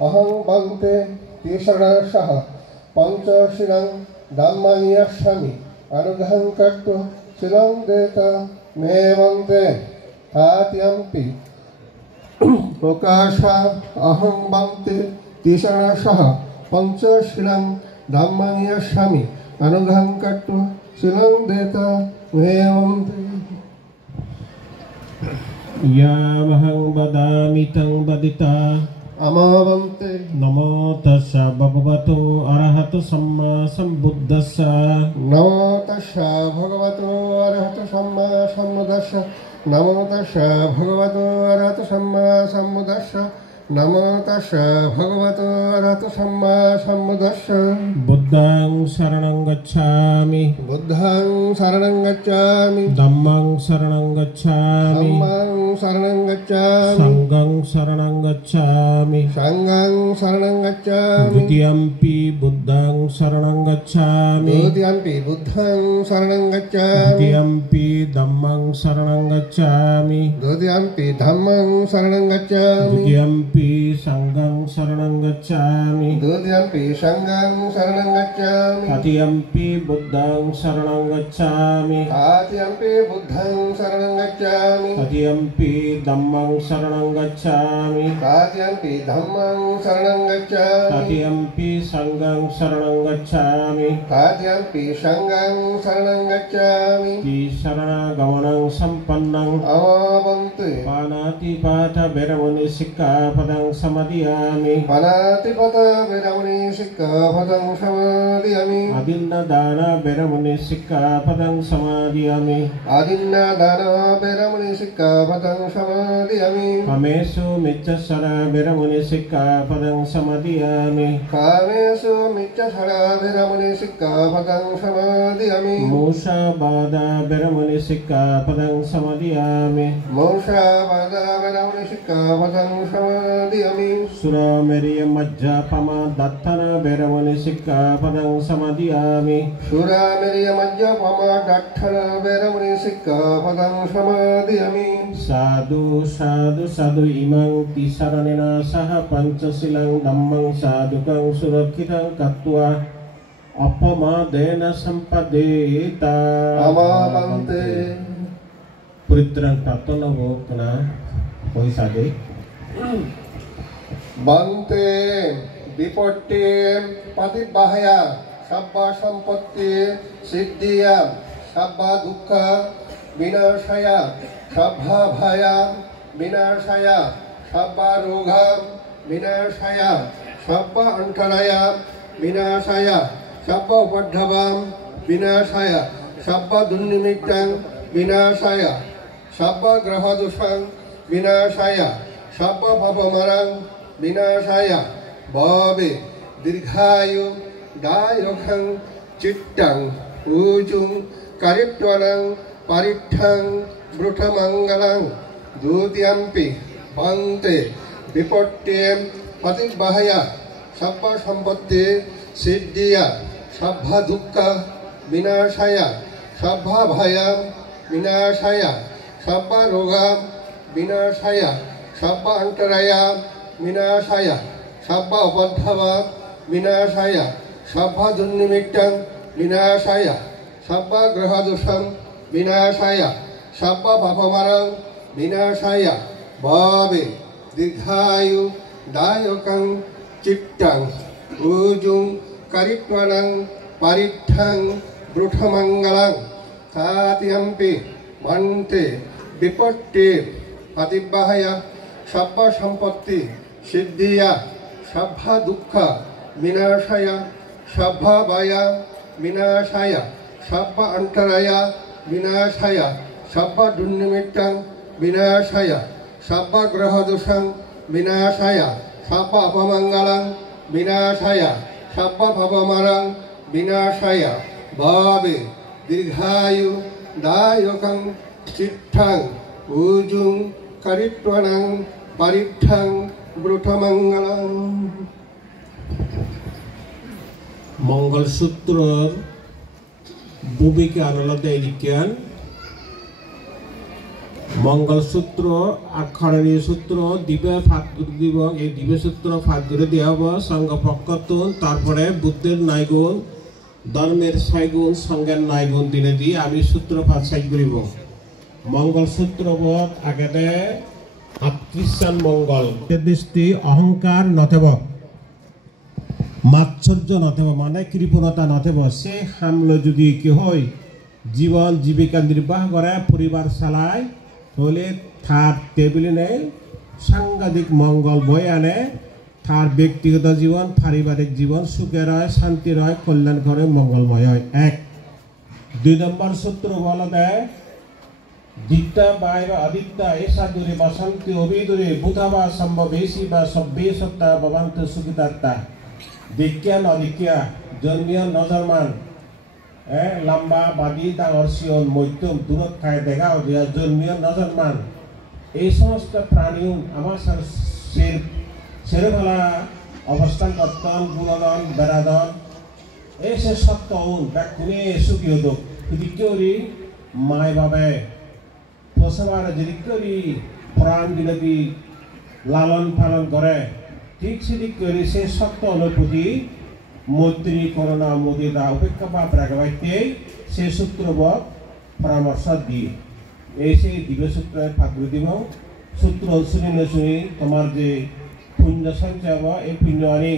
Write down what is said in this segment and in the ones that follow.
अहं वन्दे तीसरणशः पञ्चशीलं धम्मानि यच्छामि अनुग्रहं कर्तुं शीलं देत मे वन्दे तात्यम्पि प्रकाशा अहं वन्दे तीसरणशः पञ्चशीलं धम्मानि यच्छामि अनुग्रहं कर्तुं शीलं देत मे वन्दे यामहं वदामि तं वदिता अमावन्ते नमो तस्सा भगवतो अरहतो सम्मा सम्बुद्धस्सा नमो तस्सा भगवतो अरहतो सम्मा सम्बुद्धस्सा नमो तस्सा भगवतो अरहतो सम्मा सम्बुद्धस्सा नमो तस्सा भगवतो अरहतो सम्मा सम्बुद्धस्सा बुद्धं शरणं गच्छामि बुद्धं शरणं गच्छामि धम्मं शरणं गच्छामि धम्मं शरणं गच्छामि संघं शरणं गच्छामि संघं शरणं गच्छामि द्वितीयम्पि बुद्धं शरणं गच्छामि द्वितीयम्पि बुद्धं शरणं गच्छामि द्वितीयम्पि धम्मं शरणं गच्छामि द्वितीयम्पि धम्मं शरणं गच्छामि द्वितीयम्पि संघं शरणं गच्छामि द्वितीयम्पि संघं शरणं गच्छामि तृतीयम्पि बुद्धं शरणं गच्छामि तृतीयम्पि बुद्धं शरणं गच्छामि तृतीयम्पि धम्मं शरणं गच्छामि तृतीयम्पि धम्मं शरणं गच्छामि तृतीयम्पि संघं शरणं गच्छामि तृतीयम्पि संघं शरणं गच्छामि शरणगमनं सम्पन्नं अमावन्ते पानातिपात वेरमणि सिक्खापदं समादयामि पानातिपात वेरमणि सिक्खापदं समादयामि अदिन्नदान वेरमणि सिक्खापदं समादयामि आदिन्नदान वेरमणि सिक्खापदं समादयामि कामेषु मिच्छस्सर वेरमणि सिक्खापदं समादयामि कामेषु मिच्छस्सर वेरमणि सिक्खापदं समादयामि मूषावाद वेरमणि सिक्खापदं समादयामि मूषावाद वेरमणि सिक्खापदं समादयामि सुरामेरिय मज्जापमा दत्तन वेरमणि सिक्खापदं समादयामि सुरामेरिय मज्जापमा दत्तन वेरमणि सिक्खापदं समादयामि साधु साधु साधु इमं तिसरणेन सह पंचशीलं धम्मं साधुकं सुरक्षितं कृत्वा अपमादेन सम्पदेता अमावन्ते पुरित्रं तत्तनवो पुनः कोई साधे बन्ते विपट्टे पतिबाहया सब्बा सम्पत्ति सिद्धिया सब्बा दुःख विनाशया सब्बा भया विनाशया सब्बा रोगा विनाशया सब्बा अंतराया विनाशया सब्बा उपद्रवा विनाशया सब्बा दुर्निमित्तं विनाशया सब्बा ग्रहदोषं विनाशया सब्बा पापमरं विनाशया भवे दीर्घायु दायरखं चित्तं ऊजुं करित्वनं परिठं ब्रूठमङ्गलं द्वितीयम्पि बन्ते विपट्टे पतिबाहया सब्बा सम्पत्ति सिद्धिया सब्बा दुःख विनाशया सब्बा भया विनाशया सब्बा रोगा विनाशया सब्बा अंतराया विनाशया सब्बा उपद्रवा विनाशया सब्बा दुर्निमित्तं विनाशया सब्बा ग्रहदोषं विनाशया सब्बा पापमरं विनाशया भवे दीर्घायु दायकं चित्तं ऊजुं करित्वनं परिठं ब्रूठमङ्गलं तृतीयम्पि बन्ते विपट्टे पतिबाहया सब्बा सम्पत्ति सिद्धिया सब्बा दुःख विनाशया सब्बा भया विनाशया सब्बा अंतराया विनाशया सब्बा दुर्निमित्तं विनाशया सब्बा ग्रहदोषं विनाशया सब्बा अपमङ्गलं विनाशया सब्बा पापमरं विनाशया भवे दीर्घायु दायकं चित्तं ऊजुं करित्वनं परिठं ब्रूठमङ्गलं मंगलसूत्र भूमिका अनुलदाയിരിക്കാൻ মঙ্গলসূত্র আখড়ানি সূত্র দিবে ফাঁক দিব এই দিবে সূত্র ফাঁক করে দেওয়া হব সঙ্গ পক্ষতুন তারপরে বুদ্ধের নাইগুণ ধর্মের ছয়গুণ সঙ্গের নাইগুণ দিনে দিয়ে আমি সূত্র ফাঁক সাই করিব মঙ্গলসূত্র বোধ আগেতে ৩৮ মঙ্গল দৃষ্টি অহংকার নথেব মাৎসর্য নথেব মানে কৃপণতা নথেব সে হামলে যদি কি হয় জীবন জীবিকা নির্বাহ করে পরিবার চালায় তাহলে তার টেবিলে নেই সাংঘাতিক মঙ্গল বয়ে আনে তার ব্যক্তিগত জীবন পারিবারিক জীবন সুখের হয় শান্তির হয় কল্যাণ করে মঙ্গলময় হয় ১ ২ নম্বর সূত্র বলা দেয় দিত্যা বাই বা আদিত্যা এসা দূরে বসন্তি অভিদূরে বুধাবা সম্ভবেশী বা সব্যে সত্তা ভবান্ত সুখিতাত্তা দিক্যা নদিক্যা জন্মিয়া নজরমান লম্বা বাদি ডাঙর শিয়ন মধ্যম দূরত খায় দেখাও যে জন্মিয়া নজরমান এই সমস্ত প্রাণী আমার সেরফলা অবস্থান কর্তন গুণদন বেড়াদন এই সে সত্য ব্যাকুণে সুখী দোক দিক্যরি মায় বাবে প্রসবার যেদিকরি প্রাণ বিনতি লালন পালন করে ঠিক সেদিক করে সে সত্য অনুভূতি মৈত্রী করোনা মোদিতা উপেক্ষা বা প্রাগবাইতে সে সূত্রবৎ পরামর্শ দিয়ে এই সেই দিবসূত্রের ফাঁকু দিব সূত্র শুনি না শুনি তোমার যে পুণ্য সঞ্চয় হব এই পুণ্য আনি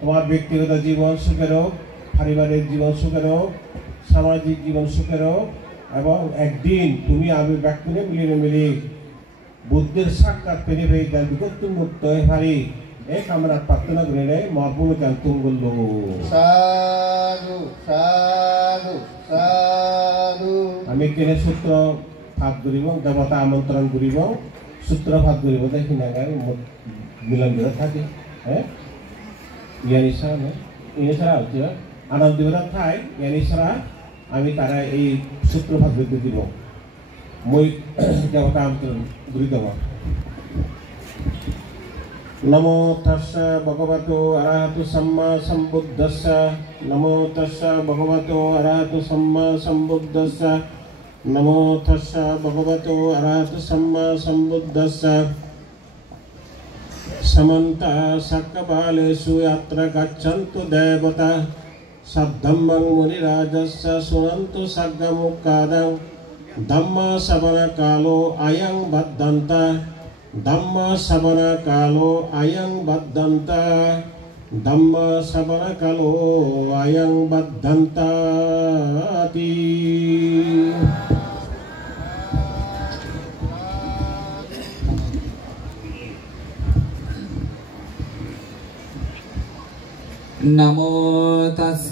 তোমার ব্যক্তিগত জীবন সুখের হোক পারিবারিক জীবন সুখের হোক সামাজিক জীবন সুখের হোক এবং একদিন তুমি আমি ব্যাকুণে মিলিয়ে মিলি বুদ্ধের সাক্ষাৎ পেরে পেয়ে যান বিকট মুক্ত হয়ে হারি এক আমরা প্রার্থনা করে নেই মহাপুরু জানতুম বলল সাধু সাধু সাধু আমি কেনে সূত্র ভাগ করিব দেবতা আমন্ত্রণ করিব সূত্র ভাগ করিব দেখি না গাই মিলন করে থাকি হ্যাঁ ইয়ানি ছাড়া ইনি ছাড়া হচ্ছে আনন্দ দিবরা থাই ইয়ানি ছাড়া আমি তারা এই সূত্র ভাগ করতে দিব মই দেবতা আমন্ত্রণ করি দেব নমো তস্য ভগবতো অরহতো সম্মা সম্বুদ্ধস্য নমো তস্য ভগবতো অরহতো সম্মা সম্বুদ্ধস্য নমো তস্য ভগবতো অরহতো সম্মা সম্বুদ্ধস্য समन्त सक्कपालेषु यत्र गच्छन्तु देवता सद्धम्मं मुनिराजस्य शृण्वन्तु सर्गमुक्तादं धम्मश्रवणकालो अयं बद्धन्त धम्मश्रवणकालो अयं बद्धन्त धम्मश्रवणकालो अयं बद्धन्ताति नमो तस्स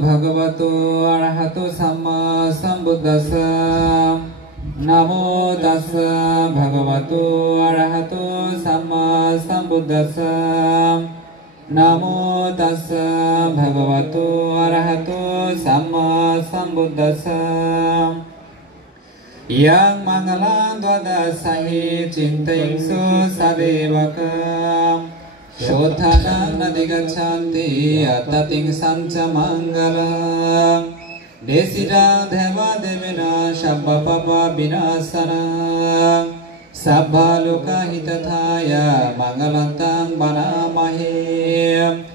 भगवतो अरहतो सम्मा सम्बुद्धस्स नमो तस्स भगवतो अरहतो सम्मा सम्बुद्धस्स नमो तस्स भगवतो अरहतो सम्मा सम्बुद्धस्स yang mangalang dwadasahi cintayingsu sadevakam Shodhanang nadigachanti attating sancha mangalam Desidang deva devina shabba papa binasanam Sabha loka hitathaya mangalantang banamahim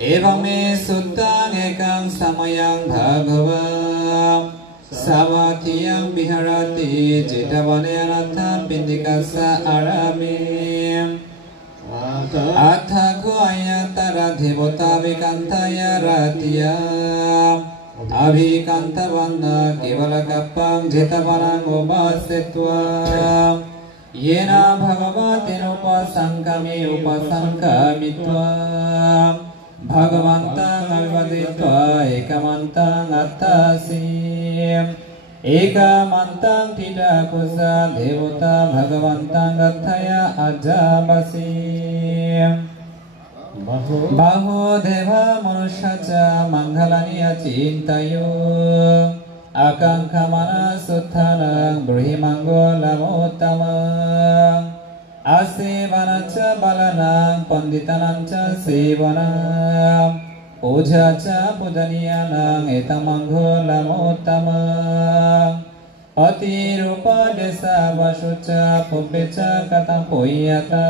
Evam me suttang ekang samayang bhagavam Savatiyang viharati jetavane anatham pindikasa aramim Athaku ayatara devata vikantaya ratiya Abhikanta vanna kevala kappam jetavanang upasetva Yena bhagavatin upasankami upasankamitva Bhagavantang avivaditva ekamantang attasim Ekamantang tidak kusa devata bhagavantang gathaya ajabasim Baho deva manusyaca manghalani acintayo Akangkamana suthanang brihimanggolamuttamang Asevanaca balanang panditananca sevanang Pujaca pujaniyanang etamanggolamuttamang Patirupa desa vasuca pubeca kata poyata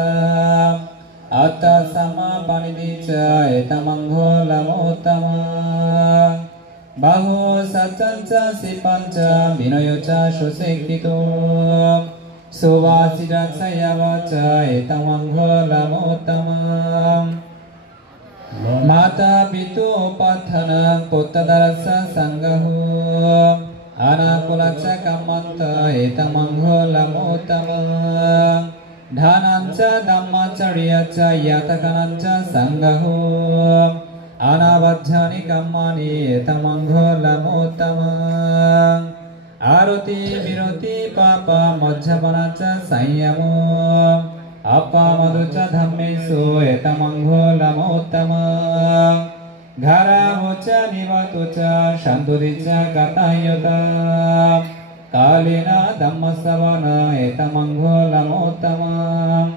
Atta sama panidica etamanghola motama Bahu sacanca sipanca vinoyoca susekito Suvasida sayavaca etamanghola motama Mata pitu pathanang puttadarasa sanggahu Anakulaca kamanta etamangholam uttama Dhananca dhammacariyaca yatakananca sanggahu Anavajjani kammani etamangholam uttama Aruti viruti papa majjapanaca sanyamu Apa maduca dhammesu etamangholam uttama Gara voca nivatuca shantudica katayuta Kalina dhammasavana etamangholam uttama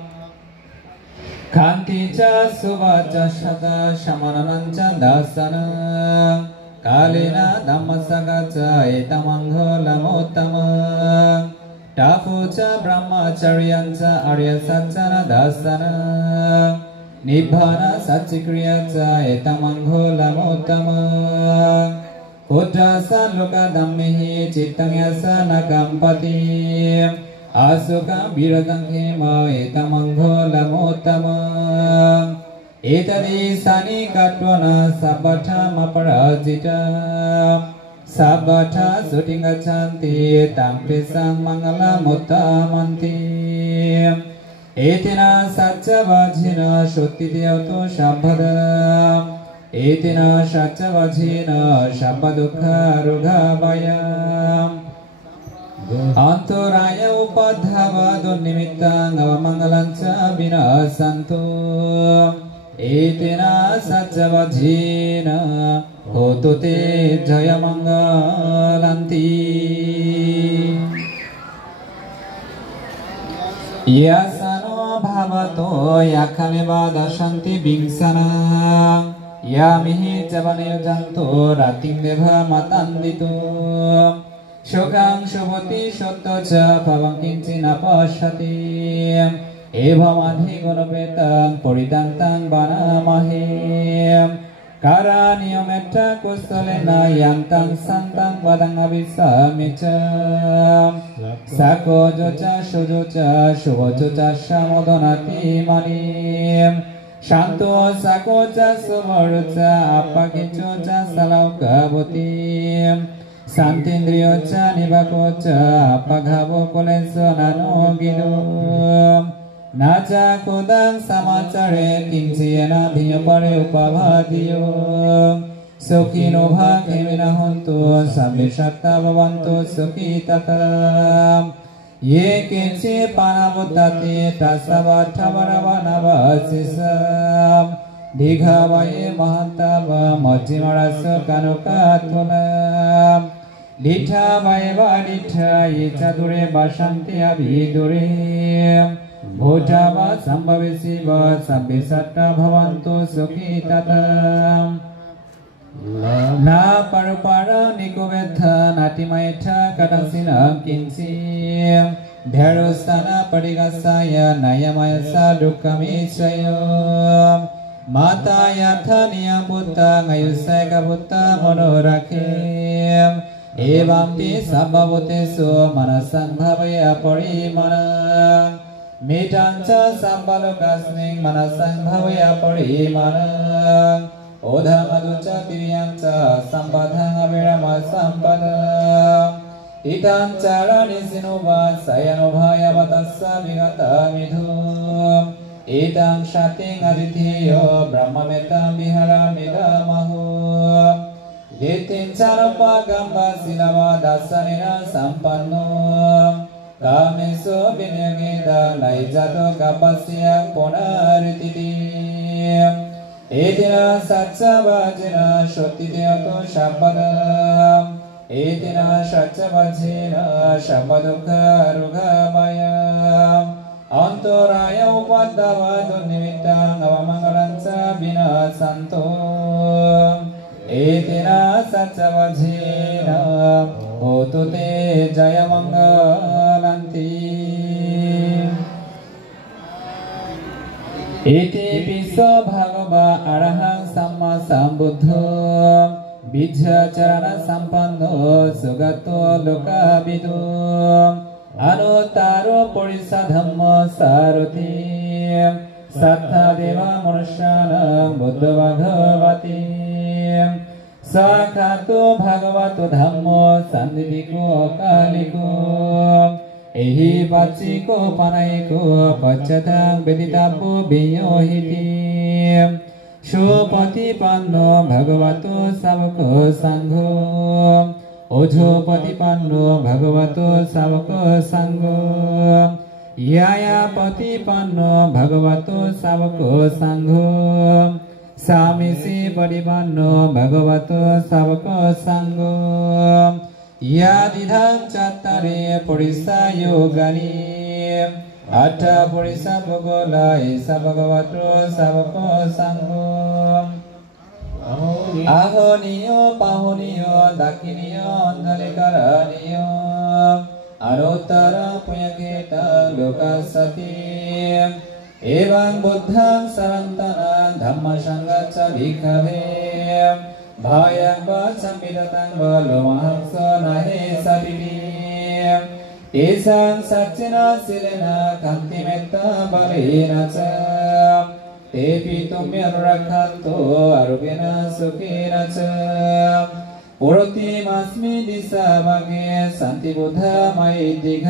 Kantica suvaca shata shamanananca dasana Kalina dhammasagaca etamangholam uttama Tapuca brahmacharyanca aryasaccana dasana Nibbana satchikriyaca etamangholam uttama Uddhasa loka dhammehi cittang yasa nakampati Asuka birakang hema etamangholam uttama Etadi sani katwana sabbata maparajita Sabbata sutinga canti tampisang mangalam uttamanti Etina satchavajina shuttidyato shabbhada Etina satchavajina shabbadukha rughavaya Anturaya upadhava dunnimittang avamangalanca vinasantu Etina satchavajina hotute jayamangalanti Yasano bhavato yakaleva dashanti bingsana Yamihi javanayojanto ratingdeva matanditu Shokang shubhati shottoca bhavam kincina pashati Evamadhi gunapetang puritantang banamahi Karaniyametta kusalena yantang santang padang abhisamica Sako joca shujoca shuvojoca shamodonati manim Shanto sako ca suvaruca apakicoca salaukavati Santindriyoca nivakoca apagavo kulensonano gidu Naca kudang samacare kinciyena dhiyapare upavadiyo Sukhino bhakevina hontu sabhishatta bhavantu sukhitata Ye kinci panamutati tasavatthavaravaravasisam Dighavaye mahantava majjimarasu kanukatulam Dithavaye vadithaye chadure bashanti abhidure Bhutava sambhavisiva sabbhisatta bhavantu sukhitata Na parupara nikuvetha natimaitha kadasina kinci Dharustana padigasaya nayamayasa dukkamisaya Mata yatha niyamutta ngayusaya butta manorakhe Evampi sabbhavotesu manasang bhavaya parimana Metanca sambalokasning manasang bhavaya parimana Odha maduca piriyanca sambadhang avirama sampada Itam charani sinuva sayanubhaya vatassa vigata midhu Itam shating adithiyo brahma metam vihara midamahu Ditin charapa gamba silava dasanina sampanno Kamesu binyagida laijato kapasya punarititi Etina satchavajina shottidyato shabbada Etina satchavajina shabbadukha rughamaya Antoraya upadavadu nimittang avamangalanca vinasanto Etina satchavajina hotute जयमङ्गलन्ति इति पिसो भगवा अरहं सम्मा सम्बुद्धो विद्याचरण सम्पन्नो सुगतो लोकविदो अनुत्तरो पुरुषधम्म सारथि सत्तादेव मनुष्याणां बुद्ध भगवति साक्षातो भगवतो धम्मो सन्निधिको अकालिको एहि पच्चिको पनाइको पश्चातां वेदितापो वियोहिति सुपतिपन्नो भगवतो सावको सङ्घो ओझोपतिपन्नो भगवतो सावको सङ्घो यायापतिपन्नो भगवतो सावको सङ्घो सामिसि परिपन्नो भगवतो सावको सङ्घो यादिधं चत्तारे पुरुषा योगानि अठ पुरुषा भूगोला एष भगवतो सावको सङ्घो आहोनियो पाहुनियो दाकिनियो अन्धलिकरणियो अनुत्तर पुण्यकेत लोकसति एवं बुद्धं सरन्तनं धम्मसङ्गच्छ भिक्खवे भयं वचमिदतं बलोमहंस नहे सविति तेषां सच्चेन शीलेन कान्तिमेत्त बलेन च तेऽपि तुम्यनुरक्षन्तु आरोग्येन सुखेन च पुरोतिमस्मि दिशाभागे शान्तिबुद्धमयिदिघ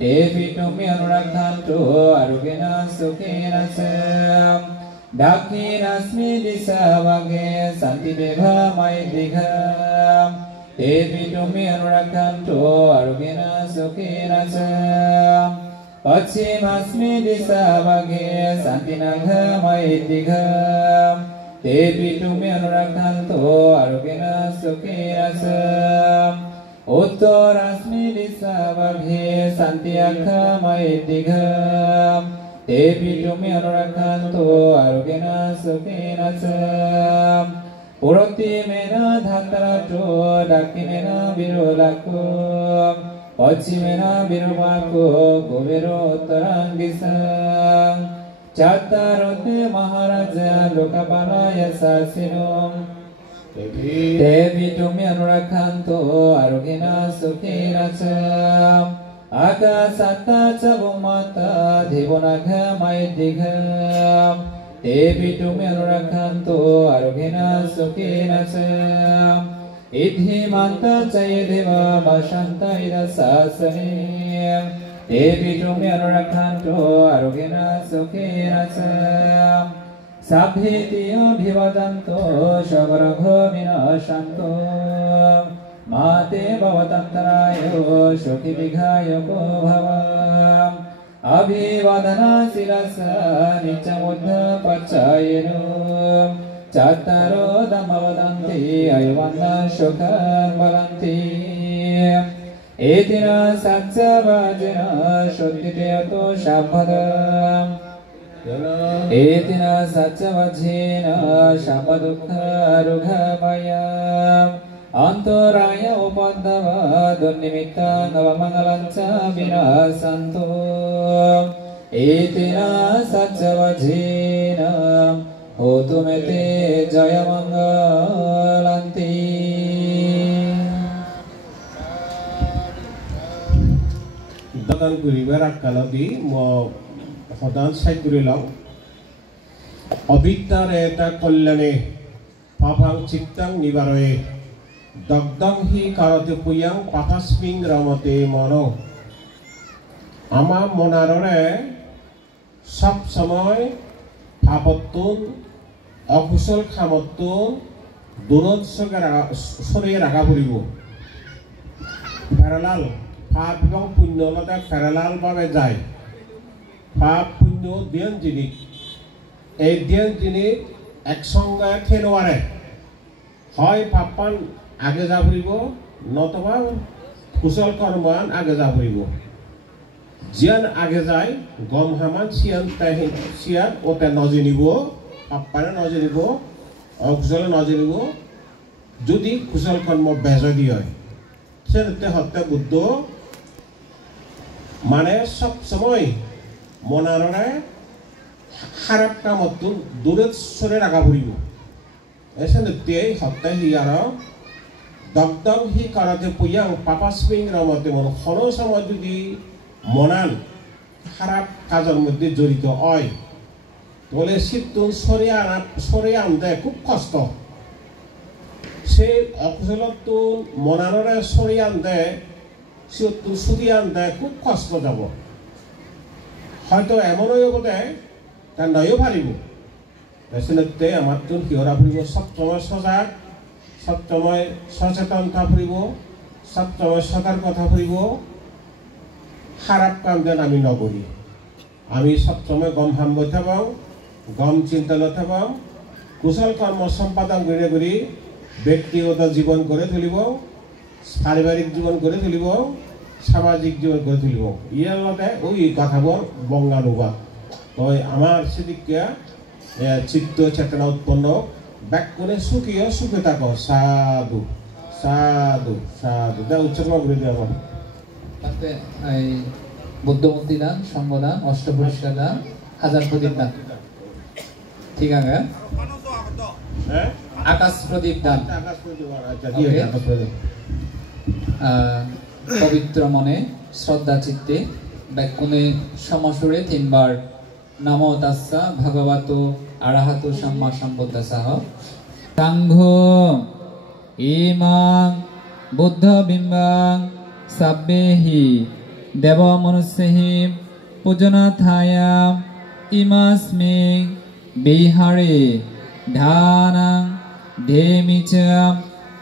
तेऽपि तुम्यनुरक्षन्तु आरोग्येन सुखेन च दाक्षिणास्मि दिशाभागे शान्तिदेवमयिदिघ तेऽपि तुम्यनुरक्षन्तु आरोग्येन सुखेन च पश्चिमास्मि दिशाभागे शान्तिनघमयिदिघ तेऽपि तुम्यनुरक्षन्तु आरोग्येन सुखेन च उत्तरास्मि दिशाभागे शान्त्यघमयिदिघ तेऽपि तुम्यनुरक्षन्तु आरोग्येन सुखेन च पुरोतिमेन धातराटो दाक्षिणेन विरोलाको पश्चिमेन विरूपाको कुबेरोत्तरं दिशं चत्तारोते महाराजा लोकपालाय शासिनो तेऽपि तुम्यनुरक्षन्तु आरोग्येन सुखेन च आकाशात् च भूमात् देवनाघमयिदिघ तेऽपि तुम्यनुरक्षन्तु आरोग्येन सुखेन च इद्धिमन्त च यदेव वसन्त इदशासने तेऽपि तुम्यनुरक्षन्तु आरोग्येन सुखेन च सभ्येतिभिवदन्तो शबरघो विनाशन्तो मा ते भवतन्तरायो सुखिविघायको भव अभिवदना शिरसा नित्यमुद्धपच्चायनो चत्तारो धम्मवदन्ति अयवन्न सुखं वदन्ति एतेन सत्यवाजिन शुद्धितेतो शपथम् एतेन सत्यवाजिन शपदुःखरुघभयम् अन्तराय उपद्रव दुर्निमित्त नवमङ्गलं च विनाशन्तु एतेन सत्यवाजिन होतु मे ते जयमङ्गलन्ति দান করিবার কালদি সদান সাই করে লাও অবিদ্যার এটা কল্যাণে পাপাং চিত্তাং নিবারয়ে দগ্ধং হি কারতে পুয়াং পাঠাস্মিং রমতে মন আমার মনাররে সব সময় পাপত্তুন অকুশল খামত্তুন দূরত সরিয়ে রাখা পড়িব প্যারালাল পাপ এবং পুণ্য লতা প্যারালাল ভাবে যায় পাপ পুণ্য দিন জিনিস এই দিন জিনিস একসঙ্গে খেলোয়াড়ে হয় পাপান আগে যা পড়িব নতবা কুশল কর্মান আগে যা পড়িব জিয়ান আগে যায় গম হামান সিয়ান ওতে নজেনিব পাপানে নজেনিব অকুশলে নজেনিব যদি কুশল কর্ম বেজদি হয় সেতে হত্যা বুদ্ধ মানে সব সময় মনারণে খারাপ কামত দূরে সরে রাখা পড়িব এসে হত্যা হি আর দগদগ হি কারাতে পুয়াং পাপা স্পিং রমতে মন কোনো সময় যদি মনান খারাপ কাজের মধ্যে জড়িত হয় তাহলে শীতুন সরে আনতে খুব কষ্ট সে অকুশলতুন মনারণে সরে আনতে শীতুন সুদি আনতে খুব কষ্ট যাব হয়তো এমনই বোধে তার নয়ও পারিব সেনেতে আমার তুন হিয়রা ফুরিব সবসময় সজাগ সবসময় সচেতন ফুরিব সবসময় সতর্কতা ফুরিব খারাপ কাম যেন আমি নকরি আমি সবসময় গম হাম্ব থাকবাম গম চিন্তা থাকবাম কুশল কর্ম সম্পাদন করে ব্যক্তিগত জীবন করে তুলিব পারিবারিক জীবন করে তুলিব সামাজিক জীবন করে তুলিব ইয়ার মধ্যে ওই কথাবর বঙ্গানুবাদ তো আমার সেদিকে চিত্ত চেতনা উৎপন্ন ব্যাকুণে সুখীয় সুখে থাকো সাধু সাধু সাধু যা উচ্চারণ করে দেওয়া আমার তাতে এই বুদ্ধমূর্তি দান সঙ্গদান অষ্টপুরস্কার দান হাজার প্রদীপ দান ঠিক আছে হ্যাঁ আকাশ প্রদীপ দান আকাশ প্রদীপ আচ্ছা দিয়ে আকাশ প্রদীপ পবিত্র মনে শ্রদ্ধা চিত্তে ব্যাকুণে সমসুরে তিনবার নমো তাস্সা ভগবতো আরহাতো সম্মা সম্বুদ্ধাসাহ সাংঘ ইমাং বুদ্ধ বিম্বাং সাব্বেহি দেব মনুষ্যহি পূজনাথায়া ইমাস্মিং বিহারে ধানাং ধেমিচ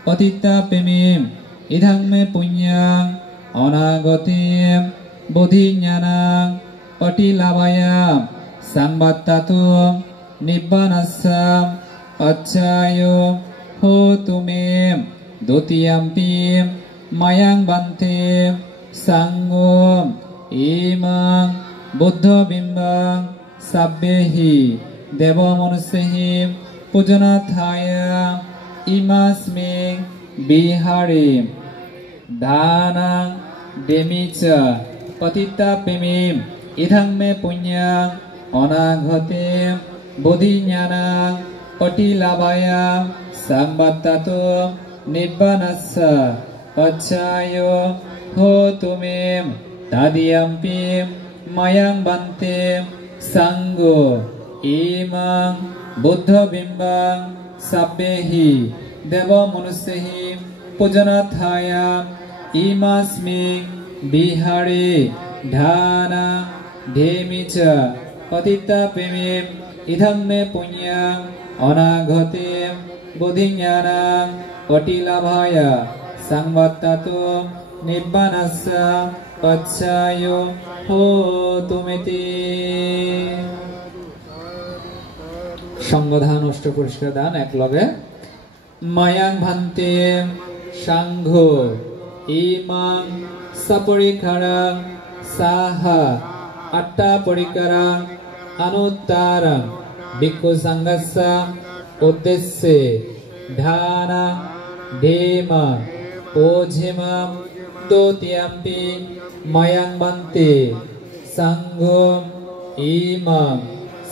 পতিতাপেমিম ইদং মে পুণ্যাং অনাগতিম বোধিজ্ঞানাং পটিলাভয়া সংবাত্তাতু নিব্বানাস্সা পচ্ছায়ো হোতু মে দ্বিতীয়ম্পি মায়াং বান্তে সাঙ্গো ইমাং বুদ্ধবিম্বাং সাব্বেহি দেব মনুষ্যহি পূজনাথায়া ইমাস্মিং বিহারে দানাং দেমিচ পতিতাপেমিম ইদং মে পুণ্যাং অনাগতে বোধিজ্ঞানাং পটিলাভয়া সংবাত্তাতু নিব্বানাস্সা পচ্ছায়ো হোতু মে তদীয়ম্পি মায়াং বান্তে সাঙ্গো ইমাং বুদ্ধবিম্বাং সাব্বেহি দেব মনুষ্যহি পূজনাথায়া ইমাস্মিং বিহারে ধানা ধেমিচ পতিতাপেমিম ইদং মে পুণ্যাং অনাগতে বোধিজ্ঞানাং পটিলাভয়া সংবাত্তাতু নিব্বানাস্সা পচ্ছায়ো হোতু মেতি সঙ্গদান অষ্টপুরস্কার দান এক লগে মায়াং ভান্তে সাংঘ ইমাং সপরিখারাং সাহা আট্টা পরিকারাং অনুত্তারাং ভিক্ষু সংঘস্সা উদ্দেশ্যে ধানা ধেমা ওঝেমাম দ্বিতীয়ম্পি মায়াং বান্তে সাংঘো ইমাং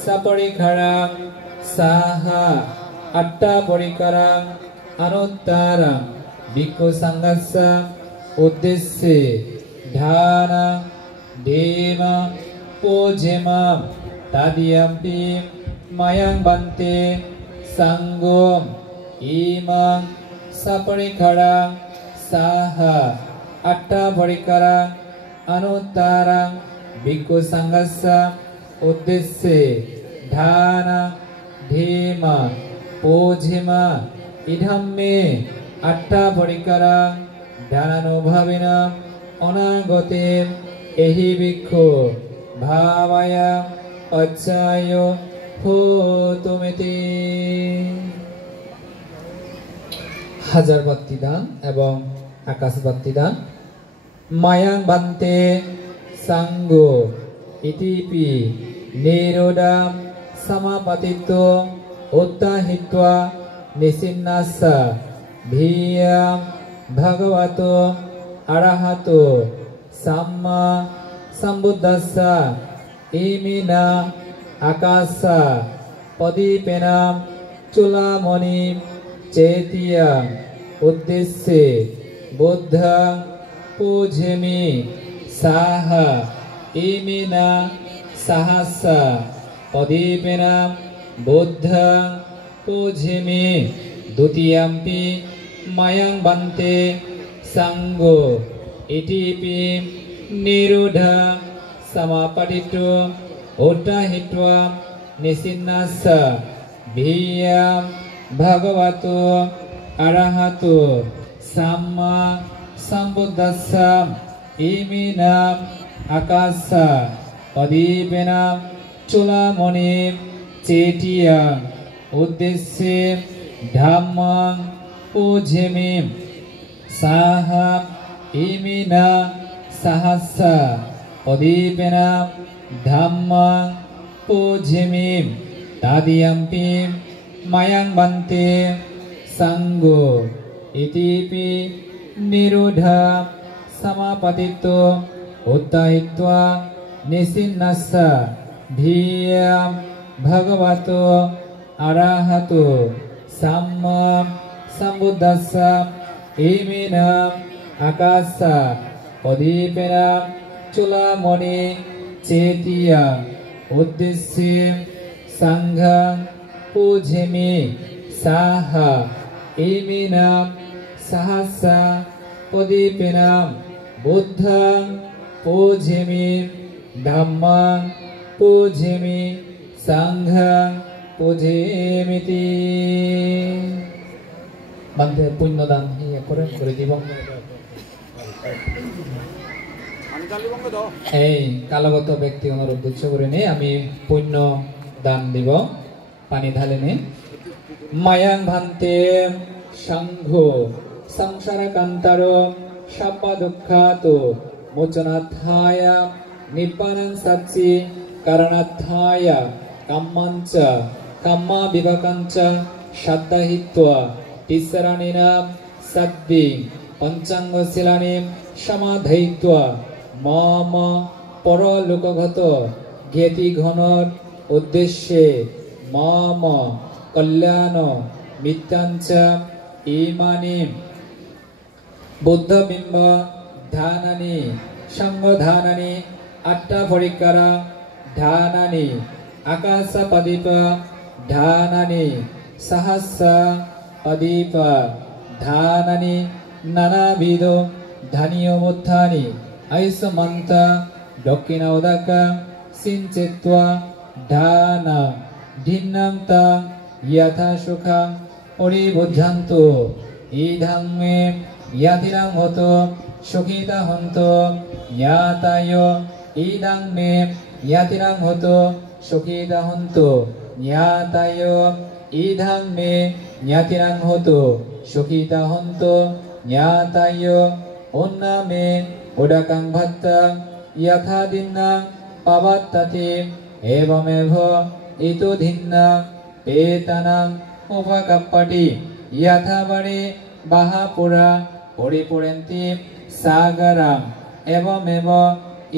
সপরিখারাং সাহা আট্টা পরিকারাং অনুত্তারাং ভিক্ষু সংঘস্সা উদ্দেশ্যে ধানা ধেমা ওঝেমাম তদীয়ম্পি মায়াং বান্তে সাঙ্গো ইমাং সপরিখারাং সাহা আট্টা পরিকারাং অনুত্তারাং ভিক্ষু সংঘস্সা উদ্দেশ্যে ধানা ধেমা ওঝেমা ইদং মে আট্টা পরিকারাং ধ্যানানুভাবেনা অনাগতে এহি ভিক্ষু ভাবায়া পচ্ছায়ো হোতু মেতি হাজার বাত্তি দান এবং আকাশ বাত্তি দান Mayang Bhante সাঙ্গো ইতিপি নিরোধাম সমাপতিত্ব উত্তাহিত্বা নিসিন্নাস্সা ভিয়াং ভগবতো arahato samma sambuddhassa imina akasa padipena chulamani chetiya uddisse buddha pujemi saha imina sahasa padipena buddha pujemi dutiyampi mayang bante sanggo itipi niruddha samapatito uddahitva nisinassa bhiya bhagavato arahato samma sambuddhassa imina akasa padipena chulamani chetiya uddisse dhammang pujemi saha imina sahassa padipena dhammang pujemi tadiyampi mayang bante sanggo itipi niruddha samapatito uddahitva nisinassa bhiya bhagavato arahato samma sambuddhassa imina akasa padipena chulamani chetiya uddisse sanghang pujemi saha imina sahassa padipena buddhang pujemi dhammang pujemi sanghang pujemiti bante punnodan hiye করে দিব এই কালগত ব্যক্তি অনুরোধ উচ্চ করে নে আমি পুণ্য দান দিব পানি ঢালে নে মায়াং ভান্তে সংঘ সংসার কান্তারো সাপা দুঃখাতো মোচনাথায় নিব্বানাং সাচ্চি কারণাথায় কাম্মাঞ্চ কাম্মা বিভাকাঞ্চ সাদ্দাহিত্বা তিসরানিনা সাদ্দি পঞ্চাঙ্গ শিলানি সমাধায়িত্বা মম পরলোকগত জ্ঞাতি ঘনর উদ্দেশ্যে মম কল্যাণ মিত্যাঞ্চ ইমানি বুদ্ধবিম্ব ধানানি সংঘধানানি আট্টা পরিকারা ধানানি আকাশ পদীপ ধানানি সহস্র পদীপ ধানানি নানাবিধ ধানীয় মুত্থানি আয়ুষ্মন্ত দক্ষিণ উদক সিঞ্চিত্বা ধান ধিন্নান্ত যথা সুখং পরিবুদ্ধন্তু ইদং মে ইয়াতিরাং হতো সুখিতা হন্তু জ্ঞাতায় ইদং মে ইয়াতিরাং হতো সুখিতা হন্তু জ্ঞাতায় ইদং মে ইয়াতিরাং হতো সুখিতা হন্তু জ্ঞাতায় অন্নামে উদকং ভত্ত যথা দিন্নাং পাবত্ততি এবমেভ ইতো ধিন্না পেতনাং উপকাপ্পটি যথা বরে বাহাপুরা পরিপুরন্তি সাগরাং এবমেব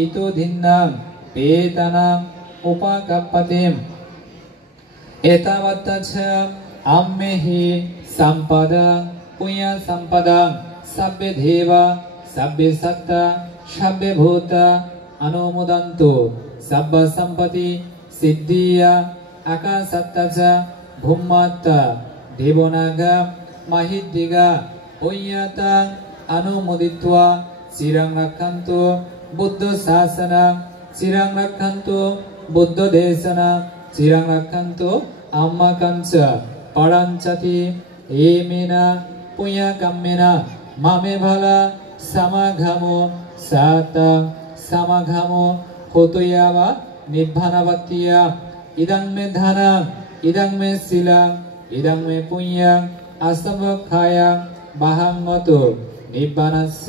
ইতো ধিন্নাং পেতনাং উপকাপ্পতি এতাবত্তচ আম্মেহি সম্পদং পুণ্য সম্পদং সব্বে দেবা সব্বে সত্তা সব্বে ভূত অনুমোদন্তু সব্ব সম্পত্তি সিদ্ধিয়া আকাশত্তচ ভূমত্ত দেবনাগ মাহিদ্দিগা পুণ্যতাং অনুমোদিত্বা চিরং রক্ষন্তু বুদ্ধ শাসন চিরং রক্ষন্তু বুদ্ধ দেশন চিরং রক্ষন্তু আম্মাকঞ্চ পরঞ্চতি এমেনা পুণ্যকাম্যেনা মামে ভালা সমাঘামো সাত সমাঘামো হতয়াবা নিব্বানাবতিয়া ইদং মে ধানা ইদং মে শিলা ইদং মে পুণ্যং আসবক্ষায়া বাহাঙ্গতো নিব্বানাস্য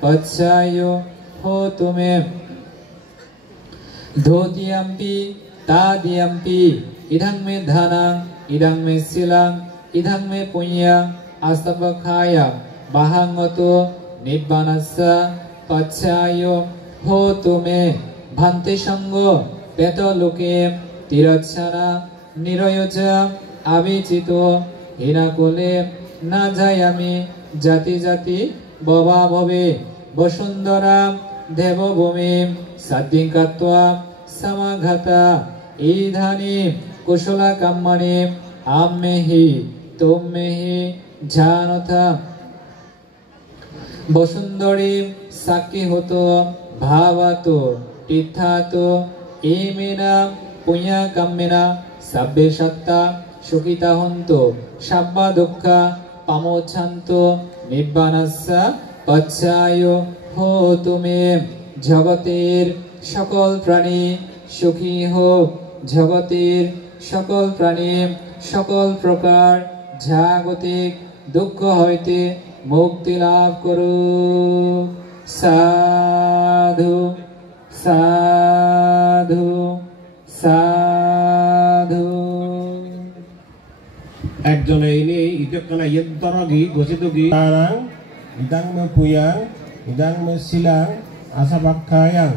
পচ্ছায়ো হোতু মে ধোতিয়াম্পি তাদিয়াম্পি ইদং মে ধানা ইদং মে শিলা ইদং মে পুণ্যং আসবক্ষায়া বাহাঙ্গতো নিব্বানাস্য পচ্ছায় হোতু মে ভান্তি সঙ্গ পেত লোকে তিরচ্ছনা নিরয়োজ আবিচিত হীনাকুলে না যাই আমি জাতি জাতি ববা ভবে বসুন্ধরা দেবভূমি সাদ্দিকাত্বা সমাঘাতা ইধানি কুশলা কাম্মানি আম্মেহি তোম্মেহি জানথা বসুন্ধরী সাক্ষী হতো ভাবাতো তীর্থাতো ইমিনা পুণ্যা কাম্মিনা সাব্বে সত্তা সুখিতা হন্ত সাব্বা দুঃখা পামোচ্ছান্ত নিব্বানাস্য পচ্ছায় হোতু মে জগতের সকল প্রাণী সুখী হোক জগতের সকল প্রাণী সকল প্রকার জাগতিক দুঃখ হইতে মুক্তি লাভ করুক সাধু সাধু সাধু একজনে ini itu kena yentorogi gositogi tarang idang me puyang idang me silang asabakayang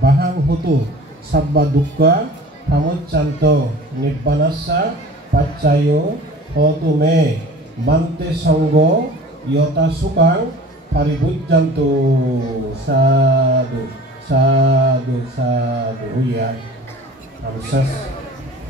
bahang hutu sabba dukkha pamoccanto nibbanassa paccayo hotu me bante sanggo yota sukang paribujjanto sadhu sadhu sadhu ya.